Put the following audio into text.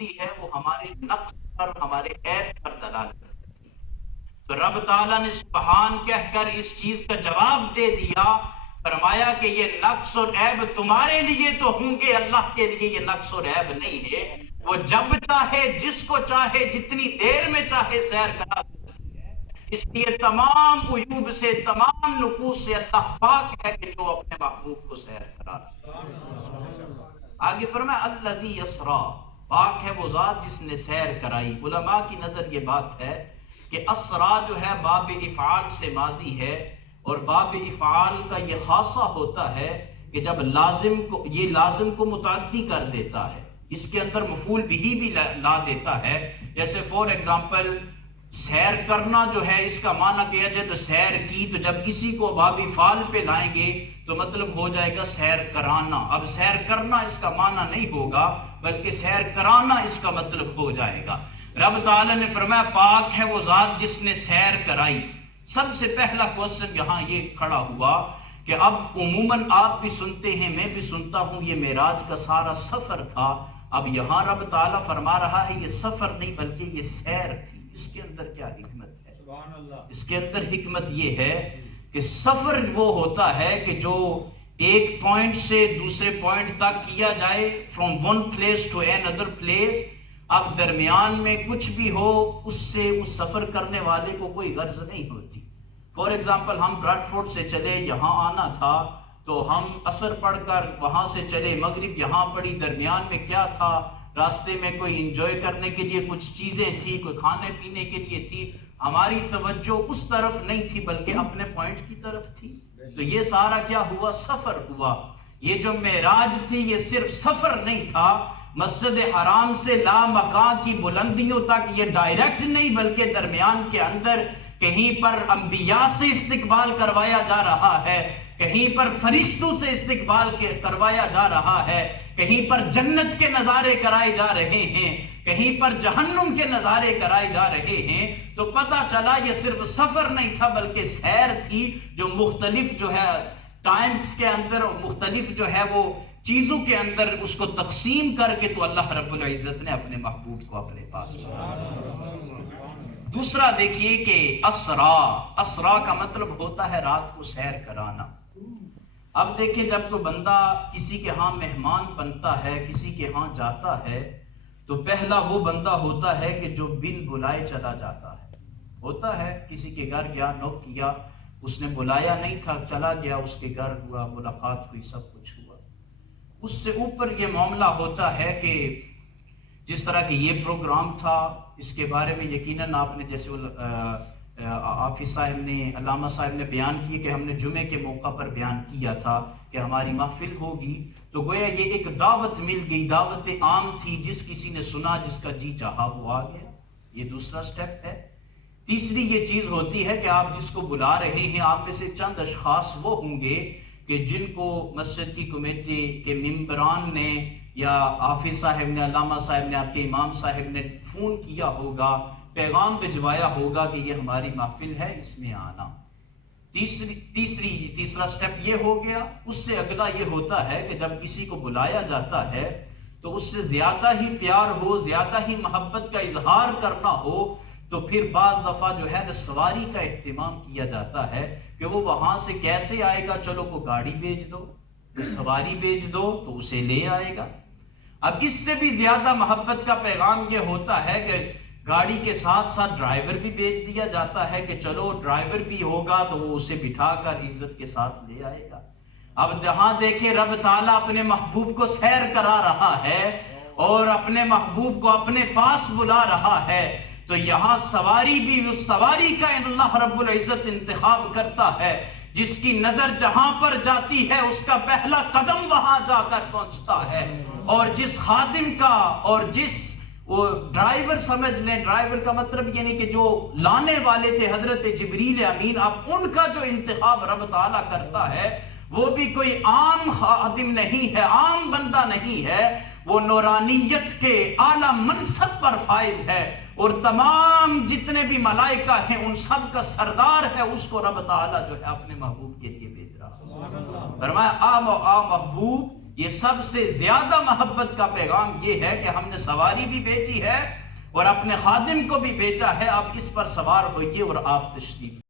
ہوتی ہے وہ ہمارے نقص پر، ہمارے عیب پر دلالت کرتی ہے. تو رب تعالیٰ نے سبحان کہہ کر اس چیز کا جواب دے دیا، فرمایا کہ یہ نقص اور عیب تمہارے لیے تو ہوں گے، اللہ کے لیے یہ نقص اور عیب نہیں ہے. وہ جب چاہے، جس کو چاہے، جتنی دیر میں چاہے سیر کرا سکتی ہے. اس لیے تمام عیوب سے، تمام نقوص سے اللہ پاک ہے کہ جو اپنے محبوب کو سیر کرا. آگے فرمایا الذی یسری، پاک ہے وہ ذات جس نے سیر کرائی. علماء کی نظر یہ بات ہے کہ اسرا جو ہے باب افعال سے ماضی ہے، اور باب افعال کا یہ خاصہ ہوتا ہے کہ جب لازم کو، یہ لازم کو متعدی کر دیتا ہے، اس کے اندر مفعول بھی لا دیتا ہے. جیسے فور ایگزامپل سیر کرنا جو ہے اس کا معنی کیا جائے تو سیر کی، تو جب اسی کو باب فعال پہ لائیں گے تو مطلب ہو جائے گا سیر کرانا. اب سیر کرنا اس کا معنی نہیں ہوگا بلکہ سیر کرانا اس کا مطلب ہو جائے گا. رب تعالیٰ نے فرمایا پاک ہے وہ ذات جس نے سیر کرائی. سب سے پہلا کوسچن یہاں یہ کھڑا ہوا کہ اب عموماً آپ بھی سنتے ہیں، میں بھی سنتا ہوں، یہ معراج کا سارا سفر تھا. اب یہاں رب تعالیٰ فرما رہا ہے یہ سفر نہیں بلکہ یہ سیر تھی. اس کے اندر کیا حکمت ہے؟ سبحان اللہ. اس کے اندر حکمت یہ ہے کہ سفر وہ ہوتا ہے کہ جو ایک پوائنٹ سے دوسرے پوائنٹ تک کیا جائے، from one place to another place. اب درمیان میں کچھ بھی ہو اس سے اس سفر کرنے والے کو کوئی غرض نہیں ہوتی. فور ایگزامپل ہم براڈ فورٹ سے چلے، یہاں آنا تھا تو ہم عصر پڑھ کر وہاں سے چلے، مغرب یہاں پڑھی، درمیان میں کیا تھا؟ راستے میں کوئی انجوائے کرنے کے لیے کچھ چیزیں تھی، کوئی کھانے پینے کے لیے تھی. ہماری توجہ اس طرف نہیں تھی بلکہ اپنے پوائنٹ کی طرف تھی. تو یہ سارا کیا ہوا؟ سفر ہوا. یہ جو معراج تھی یہ صرف سفر نہیں تھا، مسجد حرام سے لامکان کی بلندیوں تک یہ ڈائریکٹ نہیں بلکہ درمیان کے اندر کہیں پر انبیاء سے استقبال کروایا جا رہا ہے، کہیں پر فرشتوں سے استقبال کروایا جا رہا ہے، کہیں پر جنت کے نظارے کرائے جا رہے ہیں، کہیں پر جہنم کے نظارے کرائے جا رہے ہیں. تو پتہ چلا یہ صرف سفر نہیں تھا بلکہ سیر تھی، جو مختلف جو ہے ٹائمز کے اندر، مختلف جو ہے وہ چیزوں کے اندر اس کو تقسیم کر کے تو اللہ رب العزت نے اپنے محبوب کو اپنے پاس. دوسرا دیکھیے کہ اسرا، اسرا کا مطلب ہوتا ہے رات کو سیر کرانا. اب دیکھیں جب تو بندہ کسی کے ہاں مہمان بنتا ہے، کسی کے ہاں جاتا ہے، تو پہلا وہ بندہ ہوتا ہے کہ جو بن بلائے چلا جاتا ہے. ہوتا ہے کسی کے گھر گیا، نوک کیا، اس نے بلایا نہیں تھا، چلا گیا، اس کے گھر ہوا، ملاقات ہوئی، سب کچھ ہوا. اس سے اوپر یہ معاملہ ہوتا ہے کہ جس طرح کہ یہ پروگرام تھا، اس کے بارے میں یقیناً آپ نے جیسے حافظ صاحب نے، علامہ صاحب نے بیان کی کہ ہم نے جمعے کے موقع پر بیان کیا تھا کہ ہماری محفل ہوگی، تو گویا یہ ایک دعوت مل گئی، دعوت عام تھی، جس کسی نے سنا، جس کا جی چاہا وہ آ گیا. یہ دوسرا سٹیپ ہے. تیسری یہ چیز ہوتی ہے کہ آپ جس کو بلا رہے ہیں، آپ میں سے چند اشخاص وہ ہوں گے کہ جن کو مسجد کی کمیٹی کے ممبران نے یا حافظ صاحب نے، علامہ صاحب نے، آپ کے امام صاحب نے فون کیا ہوگا، پیغام بھجوایا ہوگا کہ یہ ہماری محفل ہے، اس میں آنا. تیسرا سٹیپ یہ ہو گیا. اس سے اگلا یہ ہوتا ہے کہ جب کسی کو بلایا جاتا ہے تو اس سے زیادہ ہی پیار ہو، زیادہ ہی محبت کا اظہار کرنا ہو، تو پھر بعض دفعہ جو ہے نا سواری کا اہتمام کیا جاتا ہے کہ وہ وہاں سے کیسے آئے گا، چلو کو گاڑی بھیج دو، سواری بھیج دو تو اسے لے آئے گا. اب اس سے بھی زیادہ محبت کا پیغام یہ ہوتا ہے کہ گاڑی کے ساتھ ساتھ ڈرائیور بھی بھیج دیا جاتا ہے کہ چلو ڈرائیور بھی ہوگا تو وہ اسے بٹھا کر عزت کے ساتھ لے آئے گا. اب جہاں دیکھیں رب تعالیٰ اپنے محبوب کو سیر کرا رہا ہے اور اپنے محبوب کو اپنے پاس بلا رہا ہے، تو یہاں سواری بھی، اس سواری کا اللہ رب العزت انتخاب کرتا ہے. جس کی نظر جہاں پر جاتی ہے اس کا پہلا قدم وہاں جا کر پہنچتا ہے. اور جس خادم کا، اور جس وہ ڈرائیور سمجھ لیں، ڈرائیور کا مطلب یعنی کہ جو لانے والے تھے حضرت جبریل امین، اب ان کا جو انتخاب رب تعالیٰ کرتا ہے وہ بھی کوئی عام خادم نہیں ہے، عام بندہ نہیں ہے، وہ نورانیت کے اعلیٰ منصب پر فائز ہے، اور تمام جتنے بھی ملائکہ ہیں ان سب کا سردار ہے. اس کو رب تعالیٰ جو ہے اپنے محبوب کے لیے بھیج رہا ہے. فرمایا آ محبوب یہ سب سے زیادہ محبت کا پیغام یہ ہے کہ ہم نے سواری بھی بیچی ہے اور اپنے خادم کو بھی بیچا ہے، اب اس پر سوار ہوئیے اور آپ تشریف